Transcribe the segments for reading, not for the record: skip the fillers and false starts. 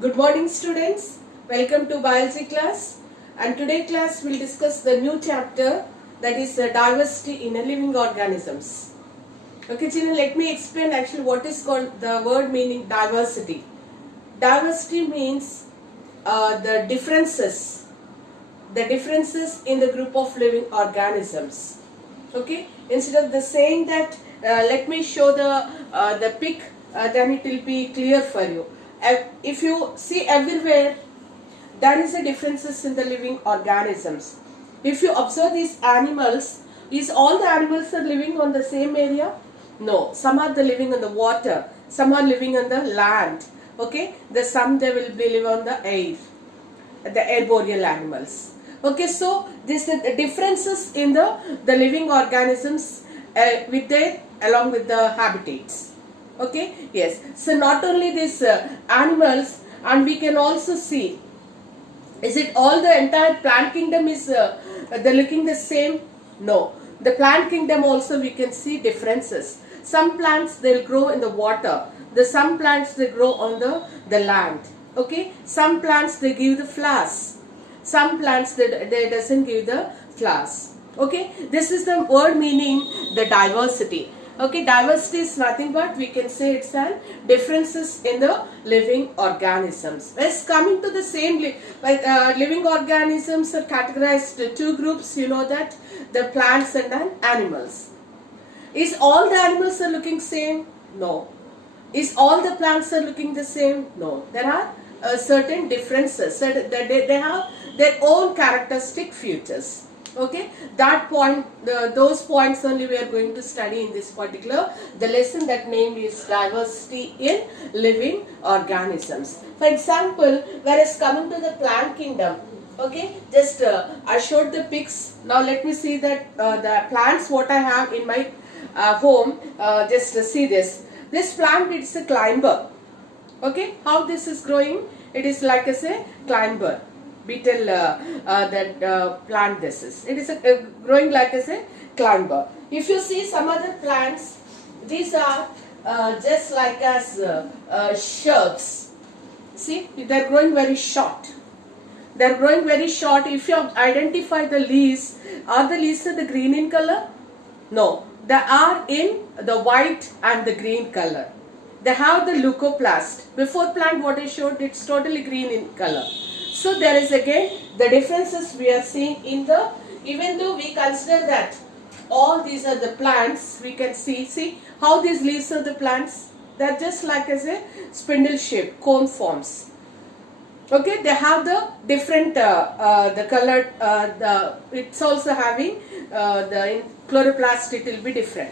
Good morning students, welcome to biology class, and today class will discuss the new chapter, that is diversity in living organisms. Okay children, let me explain actually what is called the word meaning diversity. Diversity means the differences in the group of living organisms. Okay, instead of the saying that let me show the pic, then it will be clear for you. If you see everywhere, there is a differences in the living organisms. If you observe these animals, is all the animals are living on the same area? No, some are living on the water, some are living on the land. Okay, some they will be living on the air, the arboreal animals. Okay, so this the differences in the living organisms with their along with the habitats. Okay, yes. So not only these animals, and we can also see, is it all the entire plant kingdom is they're looking the same? No, the plant kingdom also we can see differences. Some plants they'll grow in the water. Some plants they grow on the land. Okay, some plants they give the flowers. Some plants they doesn't give the flowers. Okay, this is the word meaning the diversity. Okay, diversity is nothing but we can say it's an differences in the living organisms. Whereas coming to the same living organisms are categorized to two groups. You know that the plants and then animals. Is all the animals are looking same? No. Is all the plants are looking the same? No. There are certain differences. They have their own characteristic features. Okay, that point, those points only we are going to study in this particular the lesson, that named is diversity in living organisms. For example, whereas coming to the plant kingdom, okay, just I showed the pics. Now let me see that the plants what I have in my home. Just see this. This plant, it's a climber. Okay, how this is growing? It is like as a climber. Beetle plant this is. It is growing like as a climber. If you see some other plants, these are just like as shrubs. See, they are growing very short. They are growing very short. If you identify the leaves, are the leaves the green in color? No, they are in the white and the green color. They have the leucoplast. Before plant what I showed, it's totally green in color. So there is again the differences we are seeing in the, even though we consider that all these are the plants, we can see how these leaves are the plants. They are just like as a spindle shape, cone forms. Okay, they have the different the colored it's also having the in chloroplast, it will be different.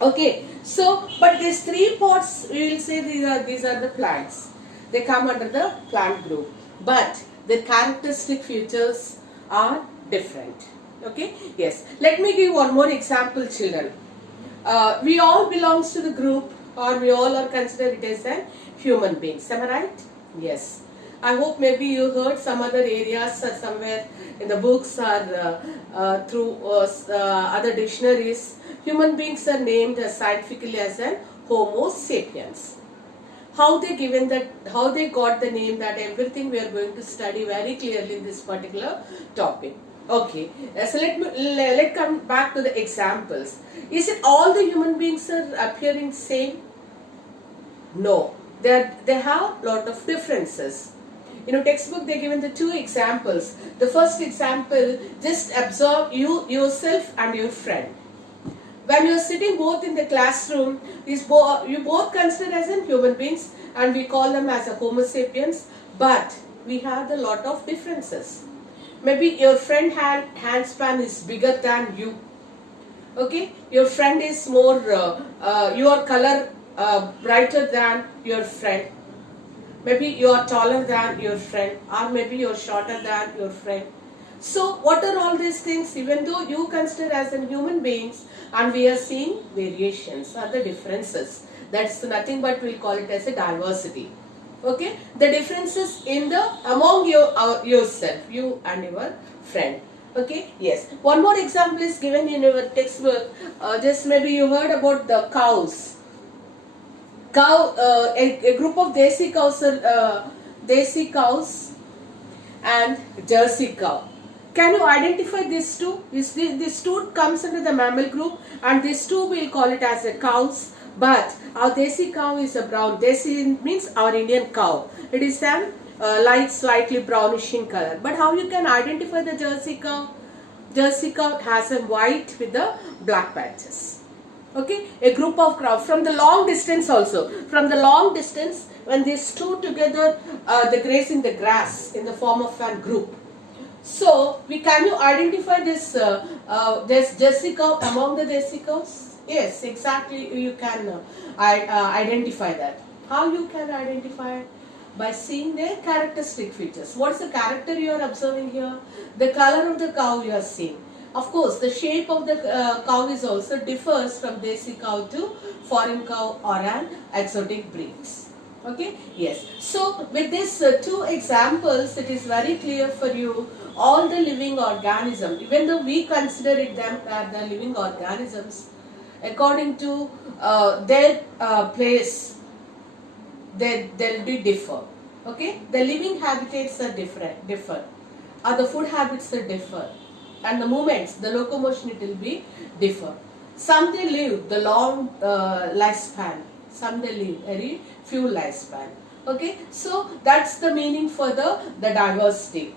Okay, so but these three pods we will say these are the plants. They come under the plant group, but the characteristic features are different. Okay, yes. Let me give one more example, children. We all belongs to the group, or we all are considered as a human beings. Am I right? Yes. I hope maybe you heard some other areas or somewhere in the books or through other dictionaries. Human beings are named scientifically as an Homo sapiens. How they given that, how they got the name, that everything we are going to study very clearly in this particular topic. Okay, so let come back to the examples. Is it all the human beings are appearing same? No, they have lot of differences. In a textbook they given the two examples. The first example, just observe yourself and your friend. When you are sitting both in the classroom, you both consider as in human beings, and we call them as a Homo sapiens, but we have a lot of differences. Maybe your friend hand span is bigger than you. Okay, your friend is more your color brighter than your friend. Maybe you are taller than your friend, or maybe you are shorter than your friend. So what are all these things? Even though you consider as in human beings, and we are seeing variations or the differences. That's nothing but we'll call it as a diversity. Okay, the differences in the among yourself, you and your friend. Okay, yes. One more example is given in your textbook. Just maybe you heard about the cows. A group of desi cows and Jersey cow. Can you identify these two? This two comes under the mammal group, and these two we'll call it as a cows. But our desi cow is a brown. Desi means our Indian cow. It is a light, slightly brownish in color. But how you can identify the Jersey cow? Jersey cow has a white with the black patches. Okay, a group of cows from the long distance also. From the long distance, when these two together, they graze in the grass in the form of a group. So, can you identify this Jersey cow among the desi cows? Yes, exactly. You can identify that. How you can identify it? By seeing their characteristic features. What is the character you are observing here? The color of the cow you are seeing. Of course, the shape of the cow is also differs from desi cow to foreign cow or an exotic breeds. Okay, yes. So with these two examples, it is very clear for you all the living organisms, even though we consider it them as the living organisms, according to their place, they'll be differ. Okay, the living habitats are differ, or the food habits are differ, and the movements, the locomotion, it will be differ. Some they live the long lifespan, some they live very few lifespan. Okay, so that's the meaning for the diversity.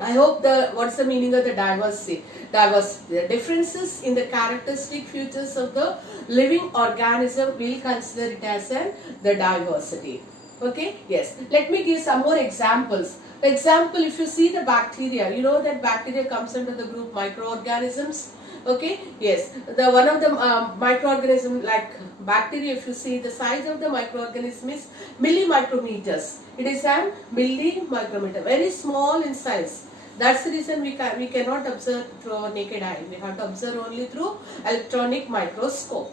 I hope what's the meaning of the diversity? Diversity, the differences in the characteristic features of the living organism, we'll consider it as the diversity. Okay, yes. Let me give some more examples. For example, if you see the bacteria, you know that bacteria comes under the group microorganisms. Okay, yes. The one of the microorganism like bacteria, if you see the size of the microorganism is millimicrometers. It is a millimicrometer, very small in size. That's the reason we cannot observe through our naked eye. We have to observe only through electronic microscope.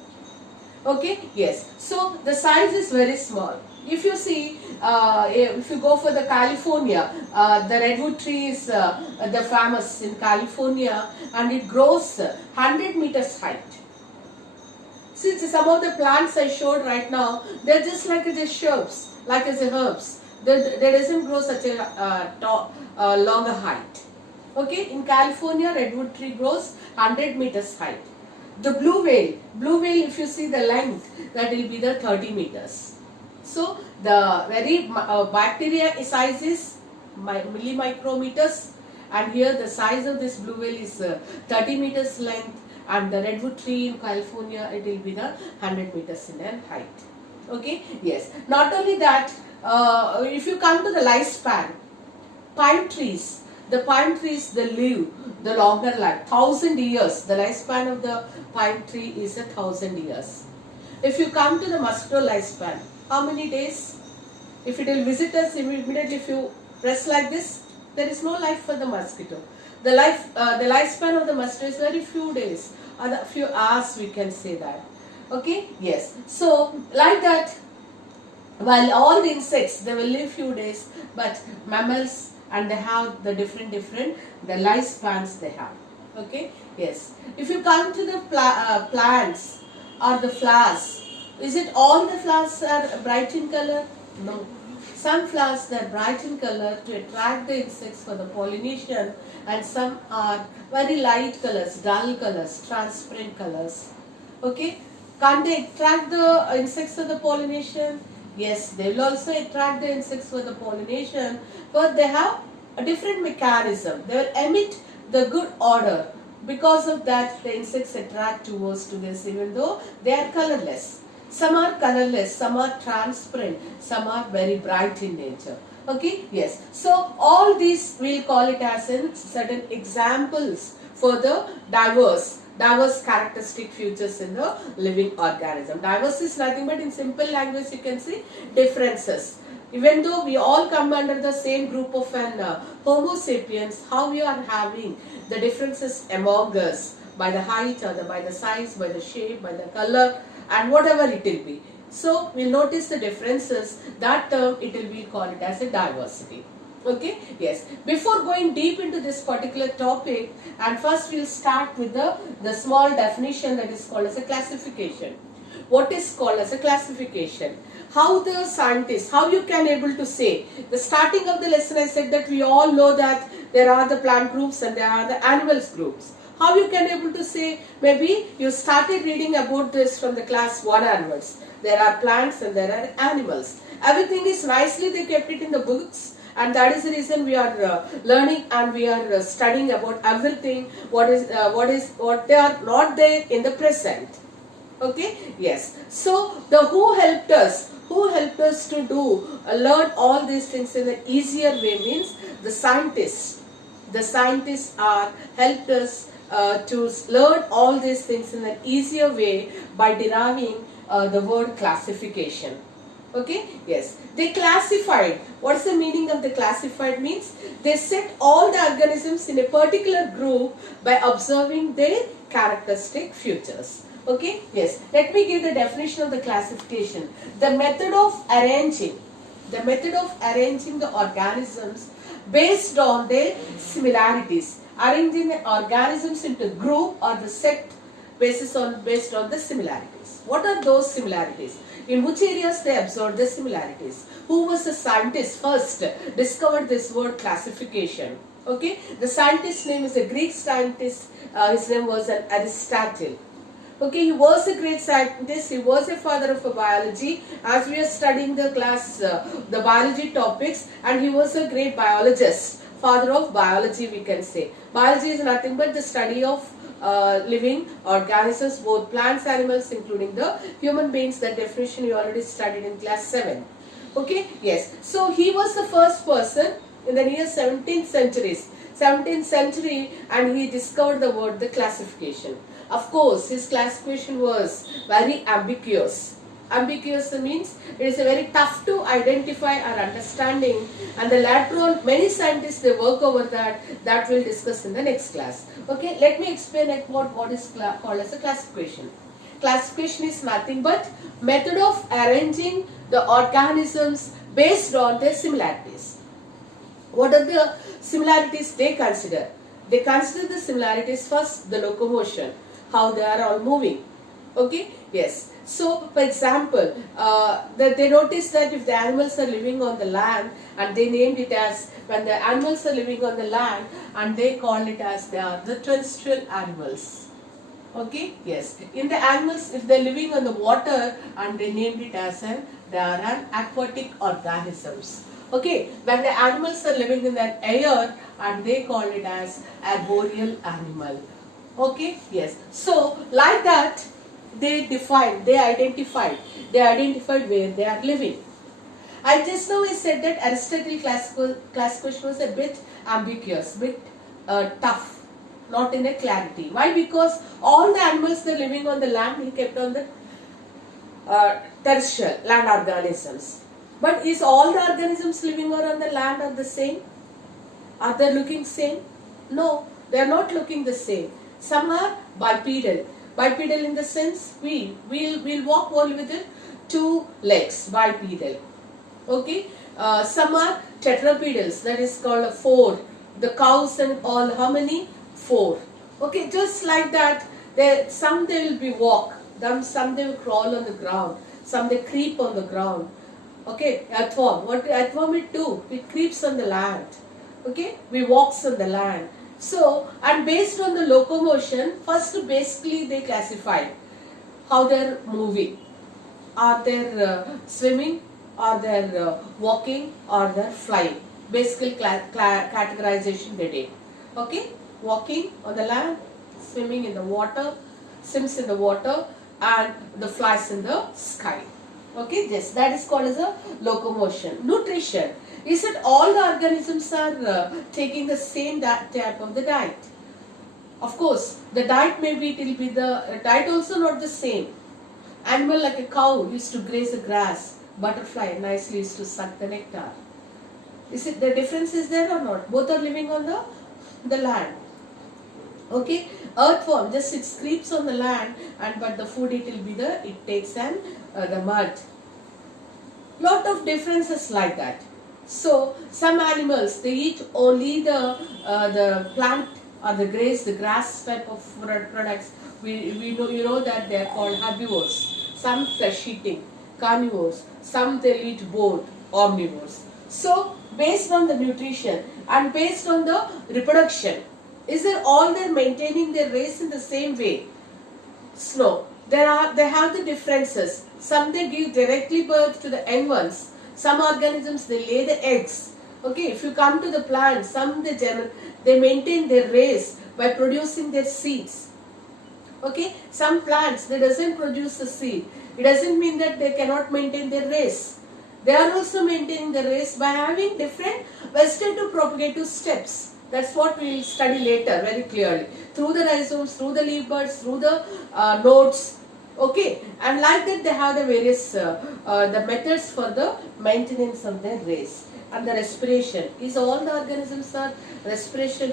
Okay, yes. So the size is very small. If you see, if you go for the California, the redwood tree is the famous in California, and it grows 100 meters height. See, some of the plants I showed right now, they're just like the shrubs, like as the herbs. They doesn't grow such a longer height. Okay, in California, redwood tree grows 100 meters height. The blue whale, if you see the length, that will be the 30 meters. So the very bacteria size is millimicrometers, and here the size of this blue whale is 30 meters length, and the redwood tree in California, it will be the 100 meters in height. Okay, yes. Not only that, if you come to the lifespan, pine trees, they live the longer life, 1,000 years. The lifespan of the pine tree is 1,000 years. If you come to the mosquito lifespan, how many days? If it will visit us immediately, if you press like this, there is no life for the mosquito. The lifespan of the mosquito is very few days, or a few hours, we can say that. Okay, yes. So like that, while all the insects, they will live few days, but mammals, and they have the different the lifespans they have. Okay, yes. If you come to the plants or the flowers, is it all the flowers are bright in color? No. Some flowers are bright in color to attract the insects for the pollination, and some are very light colors, dull colors, transparent colors. Okay, can't they attract the insects for the pollination? Yes, they will also attract the insects for the pollination, but they have a different mechanism. They will emit the good odor. Because of that, the insects attract towards to this, even though they are colorless. Some are colorless, some are transparent, some are very bright in nature. Okay, yes. So all these we'll call it as in certain examples for the diverse characteristic features in the living organism. Diverse is nothing but, in simple language you can see, differences. Even though we all come under the same group of Homo sapiens, how we are having the differences among us by the height or by the size, by the shape, by the color, and whatever it will be. So we'll notice the differences. That term, it will be called it as a diversity. Okay, yes. Before going deep into this particular topic, and first we'll start with the small definition that is called as a classification. what is called as a classification. How the scientists, how you can able to say, the starting of the lesson I said that we all know that there are the plant groups and there are the animals groups. How you can able to say, maybe you started reading about this from the class 1 onwards. There are plants and there are animals. Everything is nicely, they kept it in the books, and that is the reason we are learning and we are studying about everything what they are not there in the present. Okay, yes. So the who helped us to do learn all these things in an easier way means the scientists. The scientists are helped us to learn all these things in an easier way by deriving the word classification. Okay, yes. They classified. What is the meaning of the classified means? They set all the organisms in a particular group by observing their characteristic features. Okay, yes. Let me give the definition of the classification. The method of arranging the organisms based on their similarities. Arranging the organisms into group or the set based on the similarities. What are those similarities? In which areas they observed the similarities? Who was the scientist first discovered this word classification? Okay, the scientist's name is a Greek scientist. His name was Aristotle. Okay, he was a great scientist. He was a father of biology. As we are studying the class, the biology topics, and he was a great biologist. Father of biology, we can say. Biology is nothing but the study of living organisms, both plants, animals, including the human beings. That definition you already studied in class 7. Okay, yes. So he was the first person in the near 17th century, and he discovered the word, the classification. Of course, his classification was very ambiguous. Ambiguous means it is very tough to identify or understanding, and the later on many scientists they work over that we'll discuss in the next class. Okay, let me explain what is called as a classification. Classification is nothing but method of arranging the organisms based on their similarities. What are the similarities they consider? They consider the similarities first, the locomotion, how they are all moving. Okay, yes. So, for example, they noticed that if the animals are living on the land, and they named it as, when the animals are living on the land, and they call it as they are the terrestrial animals. Okay, yes. In the animals, if they are living on the water, and they named it as they are an aquatic organisms. Okay, when the animals are living in the air, and they call it as arboreal animal. Okay, yes. So, like that, they identified where they are living. And just now I said that Aristotle's classification was a bit ambiguous, bit tough, not in a clarity. Why? Because all the animals that are living on the land, he kept on the terrestrial land organisms. But is all the organisms living on the land are the same? Are they looking same? No, they are not looking the same. Some are bipedal. Bipedal in the sense we'll walk only with the 2 legs, bipedal. Okay, some are tetrapedals, that is called a 4. The cows and all, how many? 4. Okay, just like that. Some they will be walk, some they will crawl on the ground, some they creep on the ground. Okay, earthworm. What earthworm it do? It creeps on the land. Okay, we walks on the land. So, and based on the locomotion, first basically they classify how they are moving. Are they swimming, are they walking, or they are flying. Basically categorization they did. Okay, walking on the land, swimming in the water, swims in the water, and the flies in the sky. Okay, yes, that is called as a locomotion. Nutrition. Is that all the organisms are taking the same type of the diet? Of course, the diet maybe it will be the diet also not the same. Animal like a cow used to graze the grass, butterfly nicely used to suck the nectar. Is it the difference is there or not? Both are living on the land. Okay, earthworm just it creeps on the land, and but the food it will be it takes the mud. Lot of differences like that. So some animals they eat only the plant or the grass type of products. We know that they are called herbivores. some flesh eating, carnivores, some they'll eat both, omnivores. So based on the nutrition and based on the reproduction, is there all they're maintaining their race in the same way? No, they have the differences. Some they give directly birth to the young ones. Some organisms they lay the eggs. Okay, if you come to the plants, some they maintain their race by producing their seeds. Okay, some plants they doesn't produce the seed. It doesn't mean that they cannot maintain their race. They are also maintaining the race by having different vegetative propagative steps. That's what we will study later very clearly. Through the rhizomes, through the leaf buds, through the nodes. Okay, and like that they have the various the methods for the maintenance of their race. And the respiration, is all the organisms are respiration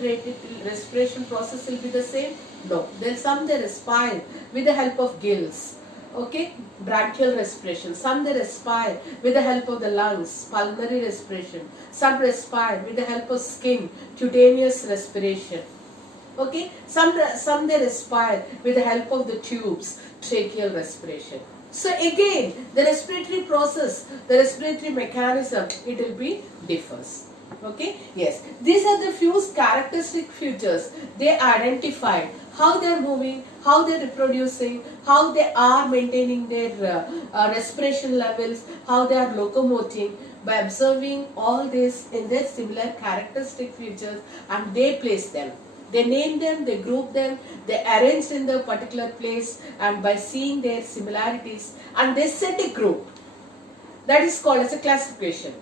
process will be the same? No, then some they respire with the help of gills. Okay, bronchial respiration. Some they respire with the help of the lungs, pulmonary respiration. Some respire with the help of skin, cutaneous respiration. Okay, some they respire with the help of the tubes, tracheal respiration. So again, the respiratory process, the respiratory mechanism, it will be differs. Okay, yes, these are the few characteristic features they identified. How they are moving, how they are reproducing, how they are maintaining their respiration levels, how they are locomoting. By observing all this in their similar characteristic features, and they place them. They name them, they group them, they arrange in the particular place, and by seeing their similarities, and they set a group. That is called as a classification.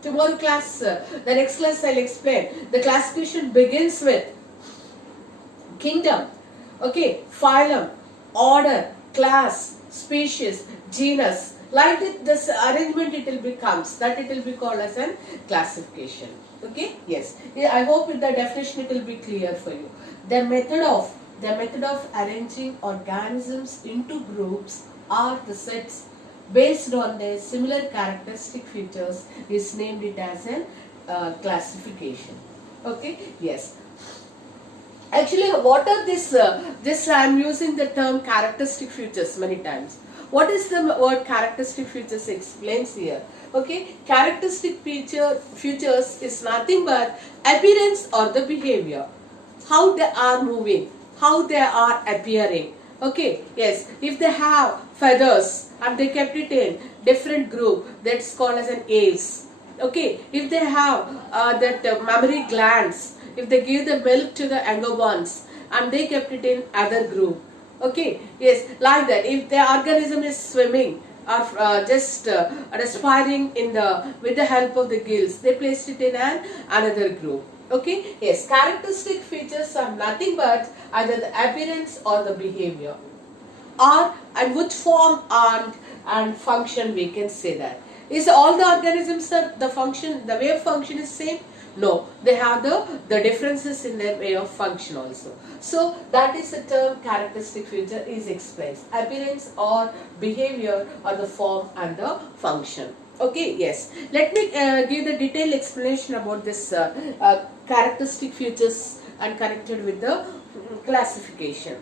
Tomorrow class, the next class I'll explain. The classification begins with kingdom, okay, phylum, order, class, species, genus. Like this arrangement it will becomes, that it will be called as a classification. Okay, yes. I hope with the definition it will be clear for you. The method of arranging organisms into groups or the sets based on their similar characteristic features is named it as a classification. Okay, yes. Actually, what are this I am using the term characteristic features many times. What is the word characteristic features explains here? Okay, characteristic features is nothing but appearance or the behavior. How they are moving, how they are appearing. Okay, yes, if they have feathers and they kept it in different group, that's called as an aves. Okay, if they have that mammary glands, if they give the milk to the younger ones and they kept it in other group. Okay, yes, like that. If the organism is swimming or just respiring with the help of the gills, they placed it in another group. Okay, yes, characteristic features are nothing but either the appearance or the behavior, or and which form and function we can say that. Is all the organisms are the way of function is same? No, they have the differences in their way of function also. So that is the term characteristic feature is explained. Appearance or behavior or the form and the function. Okay, yes. Let me give the detailed explanation about this characteristic features and connected with the classification.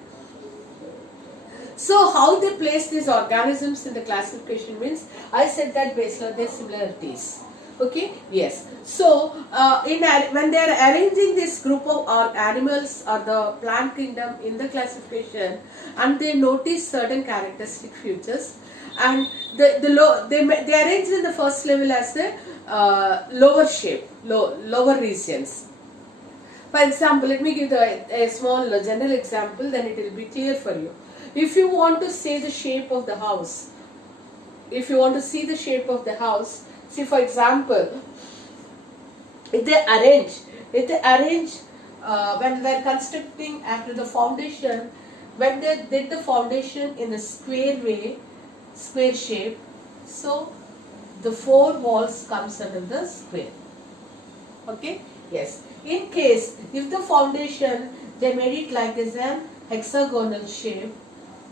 So how they place these organisms in the classification means, I said that based on their similarities. Okay, yes. So when they are arranging this group of animals or the plant kingdom in the classification, and they notice certain characteristic features, and they arrange in the first level as the lower shape, lower regions. For example, let me give a small general example, then it will be clear for you. If you want to see the shape of the house, see, for example, if they arrange when they are constructing after the foundation, when they did the foundation in a square shape, so the four walls comes under the square. Okay, yes. In case if the foundation they made it like as an hexagonal shape,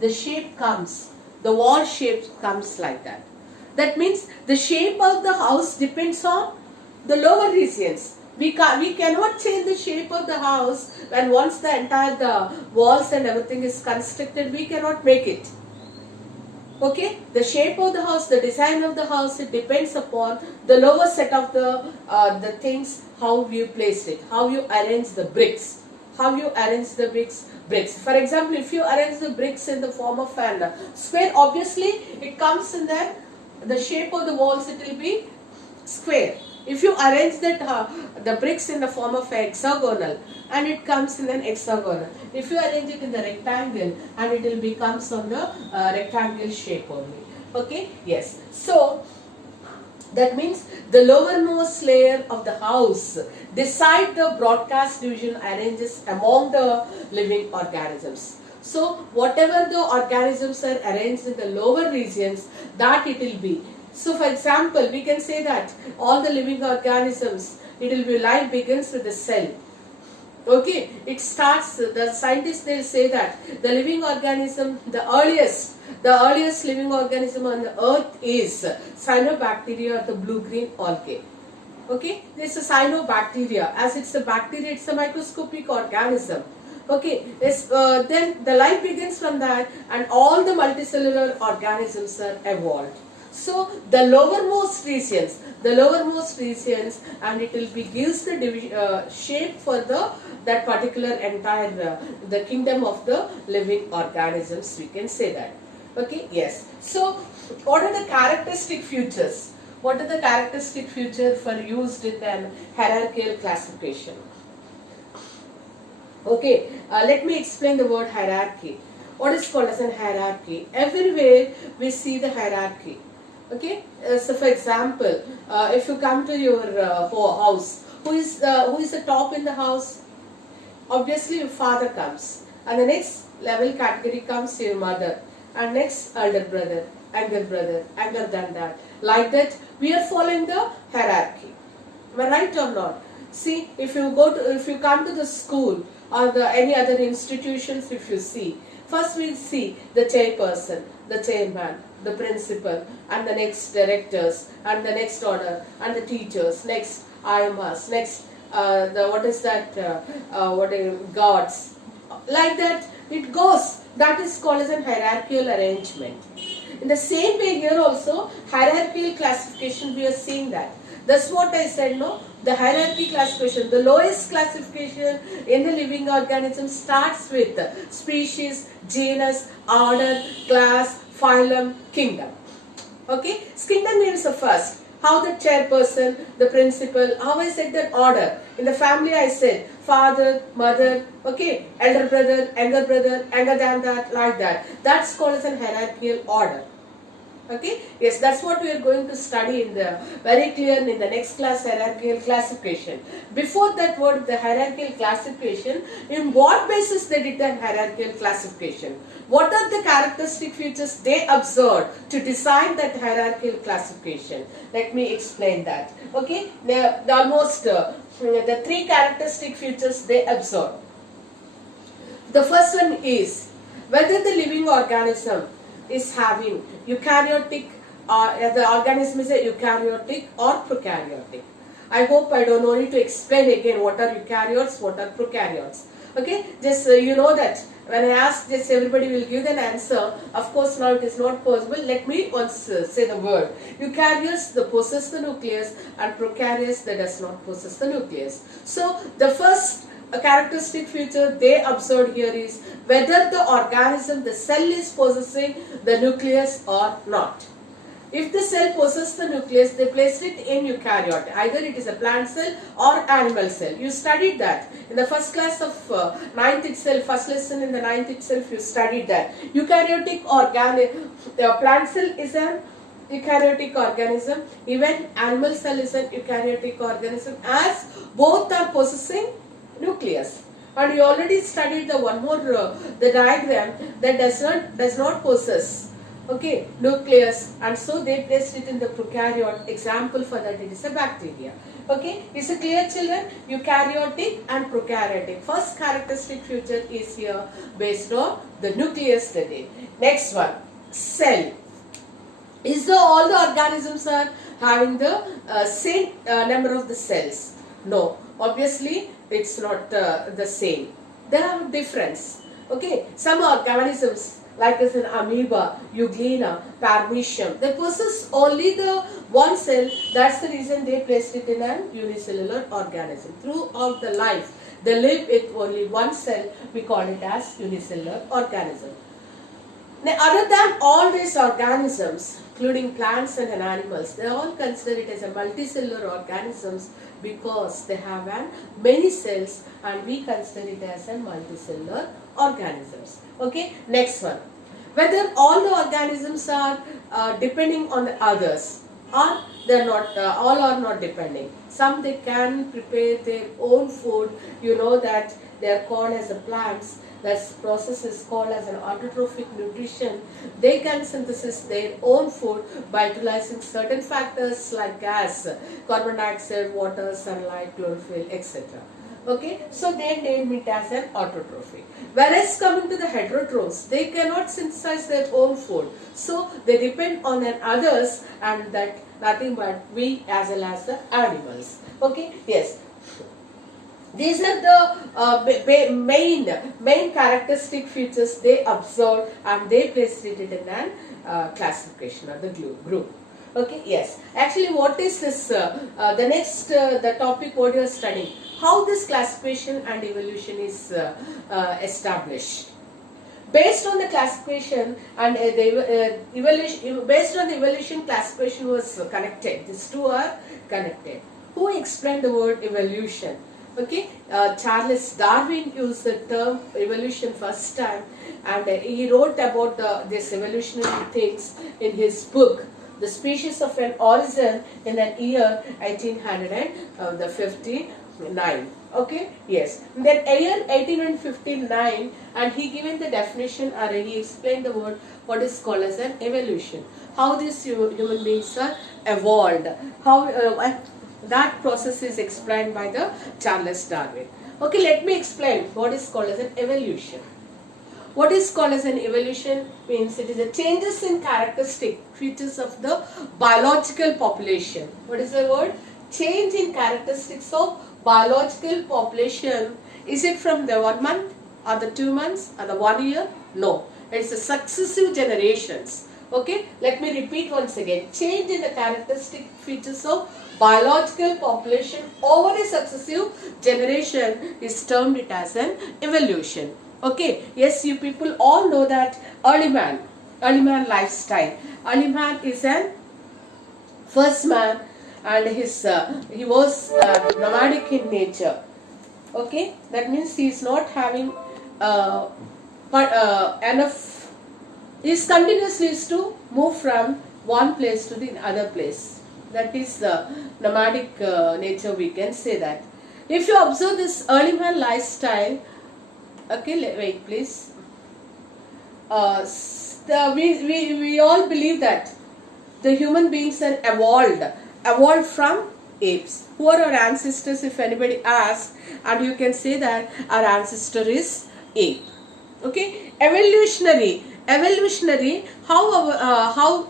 the wall shape comes like that. That means the shape of the house depends on the lower regions. We cannot change the shape of the house when once the entire walls and everything is constructed. We cannot make it. Okay, the shape of the house, the design of the house, it depends upon the lower set of the things, how you place it, how you arrange the bricks, how you arrange the bricks. For example, if you arrange the bricks in the form of an square, obviously it comes in the shape of the walls, it will be square. If you arrange that the bricks in the form of hexagonal, and it comes in an hexagonal. If you arrange it in the rectangle, and it will becomes on the rectangle shape only. Okay, yes. So that means the lowermost layer of the house decide the broadcast division arranges among the living organisms. So whatever the organisms are arranged in the lower regions, that it will be. So for example, we can say that all the living organisms, it will be, life begins with the cell. Okay, it starts, the scientists, they'll say that the living organism, the earliest living organism on the earth is cyanobacteria or the blue-green algae. Okay, this is cyanobacteria. As it's a bacteria, it's a microscopic organism. Okay, then the life begins from that, and all the multicellular organisms are evolved. So the lowermost regions, and it will be gives the shape for that particular entire the kingdom of the living organisms. We can say that. Okay, yes. So what are the characteristic features? What are the characteristic features for used in an hierarchical classification? Okay, let me explain the word hierarchy. What is called as a hierarchy? Everywhere we see the hierarchy. Okay, so for example, if you come to your house, who is the top in the house? Obviously, your father comes, and the next level category comes your mother, and next elder brother, younger than that. Like that, we are following the hierarchy. Am I right or not? See, if you come to the school or any other institutions, if you see, first we'll see the chairperson, the chairman, the principal, and the next directors, and the next order, and the teachers, next IMAs, next guards. Like that it goes. That is called as a hierarchical arrangement. In the same way here also, hierarchical classification, we are seeing that. That's what I said, no? The hierarchy classification, the lowest classification in the living organism starts with species, genus, order, class, phylum, kingdom. Okay, kingdom means the first. How the chairperson, the principal, how I said that order. In the family I said father, mother, okay, elder brother, younger than that, like that. That's called as a hierarchical order. Okay, yes, that's what we are going to study in the very clear in the next class, hierarchical classification. Before that word, the hierarchical classification, in what basis they did the hierarchical classification? What are the characteristic features they observed to decide that hierarchical classification? Let me explain that. Okay, the three characteristic features they observed. The first one is whether the living organism is having eukaryotic, the organism is a eukaryotic or prokaryotic. I hope I don't need to explain again what are eukaryotes, what are prokaryotes. Okay, just you know that when I ask this, everybody will give an answer. Of course, now it is not possible. Let me once say the word. Eukaryotes, they possess the nucleus, and prokaryotes, that does not possess the nucleus. So the first characteristic feature they observed here is whether the organism, the cell is possessing the nucleus or not. If the cell possesses the nucleus, they placed it in eukaryote. Either it is a plant cell or animal cell. You studied that. In the first class of 9th itself, first lesson in the 9th itself, you studied that. Eukaryotic plant cell is an eukaryotic organism. Even animal cell is an eukaryotic organism, as both are possessing nucleus. And you already studied the one more the diagram that does not possess nucleus, and so they placed it in the prokaryote. Example for that, it is a bacteria. Okay, is it clear, children? Eukaryotic and prokaryotic. First characteristic feature is here based on the nucleus study. Next one, cell. Is all the organisms are having the same number of the cells? No, obviously it's not the same. There are difference. Okay, some organisms like as an amoeba, euglena, paramecium. They possess only the one cell. That's the reason they placed it in an unicellular organism. Throughout the life, they live with only one cell. We call it as unicellular organism. Now, other than all these organisms, including plants and animals, they all consider it as a multicellular organisms because they have many cells, and we consider it as a multicellular organisms. Okay, next one. Whether all the organisms are depending on the others, or they are not, all are not depending. Some they can prepare their own food. You know that they are called as the plants. That process is called as an autotrophic nutrition. They can synthesize their own food by utilizing certain factors like gas, carbon dioxide, water, sunlight, chlorophyll, etc. Okay, so they name it as an autotrophic. Whereas coming to the heterotrophs, they cannot synthesize their own food, so they depend on others, and that nothing but we as well as the animals. Okay, yes. These are the main characteristic features they observed, and they placed it in an classification or the group. Okay, yes. Actually, what is this? The next the topic what you are studying? How this classification and evolution is established. Based on the classification and the evolution, based on the evolution, classification was connected. These two are connected. Who explained the word evolution? Okay, Charles Darwin used the term evolution first time, and he wrote about this evolutionary things in his book, The Species of an Origin, in the year 1859. Okay, yes. Then year 1859, and he given the definition, or he explained the word what is called as an evolution. How these human beings are evolved. How that process is explained by the Charles Darwin. Okay, let me explain what is called as an evolution. What is called as an evolution means it is a changes in characteristic features of the biological population. What is the word? Change in characteristics of biological population. Is it from the 1 month or the 2 months or the 1 year? No, it's the successive generations. Okay, let me repeat once again. Change in the characteristic features of biological population over a successive generation is termed it as an evolution. Okay, yes, you people all know that early man lifestyle. Early man is an first man, and he was nomadic in nature. Okay, that means he is not having enough. He is continuously used to move from one place to the other place. That is the nomadic nature, we can say that. If you observe this early man lifestyle, okay, wait please. We all believe that the human beings are evolved from apes. Who are our ancestors, if anybody asks, and you can say that our ancestor is ape. Okay, evolutionary, how